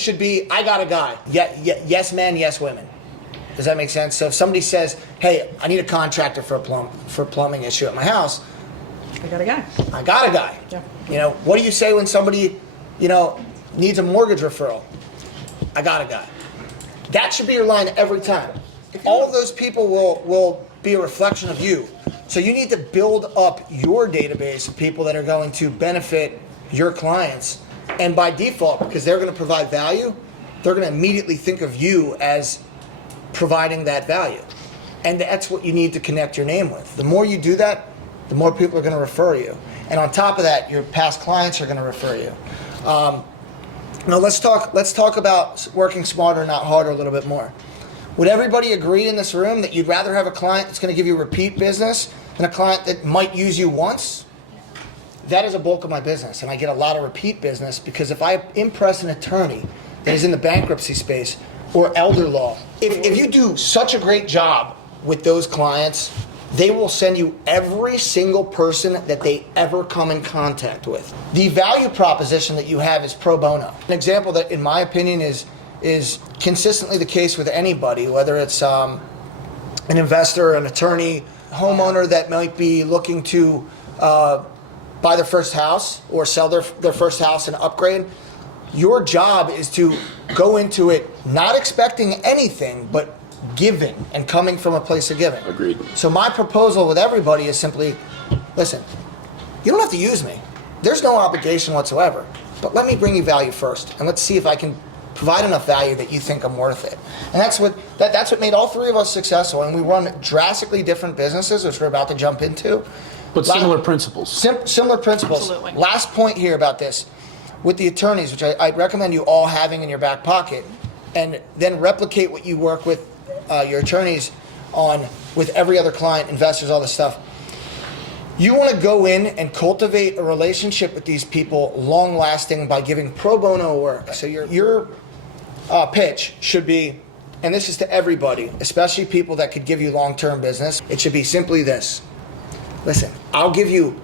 should be, I got a guy. Yes men, yes women. Does that make sense? So if somebody says, hey, I need a contractor for a plumbing issue at my house, I got a guy. I got a guy. Yeah. You know, what do you say when somebody, you know, needs a mortgage referral? I got a guy. That should be your line every time. All of those people will be a reflection of you. So you need to build up your database of people that are going to benefit your clients. And by default, because they're going to provide value, they're going to immediately think of you as providing that value. And that's what you need to connect your name with. The more you do that, the more people are going to refer you. And on top of that, your past clients are going to refer you. Now let's talk about working smarter, not harder, a little bit more. Would everybody agree in this room that you'd rather have a client that's going to give you repeat business than a client that might use you once? That is a bulk of my business, and I get a lot of repeat business because if I impress an attorney that is in the bankruptcy space or elder law, if you do such a great job with those clients, they will send you every single person that they ever come in contact with. The value proposition that you have is pro bono. An example that, in my opinion, is consistently the case with anybody, whether it's an investor, an attorney, homeowner that might be looking to buy their first house or sell their first house and upgrade. Your job is to go into it not expecting anything, but giving and coming from a place of giving. Agreed. So my proposal with everybody is simply, listen, you don't have to use me. There's no obligation whatsoever, but let me bring you value first, and let's see if I can provide enough value that you think I'm worth it. And that's what made all three of us successful, and we run drastically different businesses, which we're about to jump into. But similar principles. Similar principles. Absolutely. Last point here about this. With the attorneys, which I recommend you all having in your back pocket, and then replicate what you work with your attorneys on with every other client, investors, all this stuff. You want to go in and cultivate a relationship with these people long-lasting by giving pro bono work. So your pitch should be, and this is to everybody, especially people that could give you long-term business, it should be simply this. Listen, I'll give you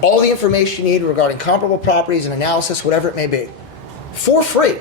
all the information you need regarding comparable properties and analysis, whatever it may be, for free.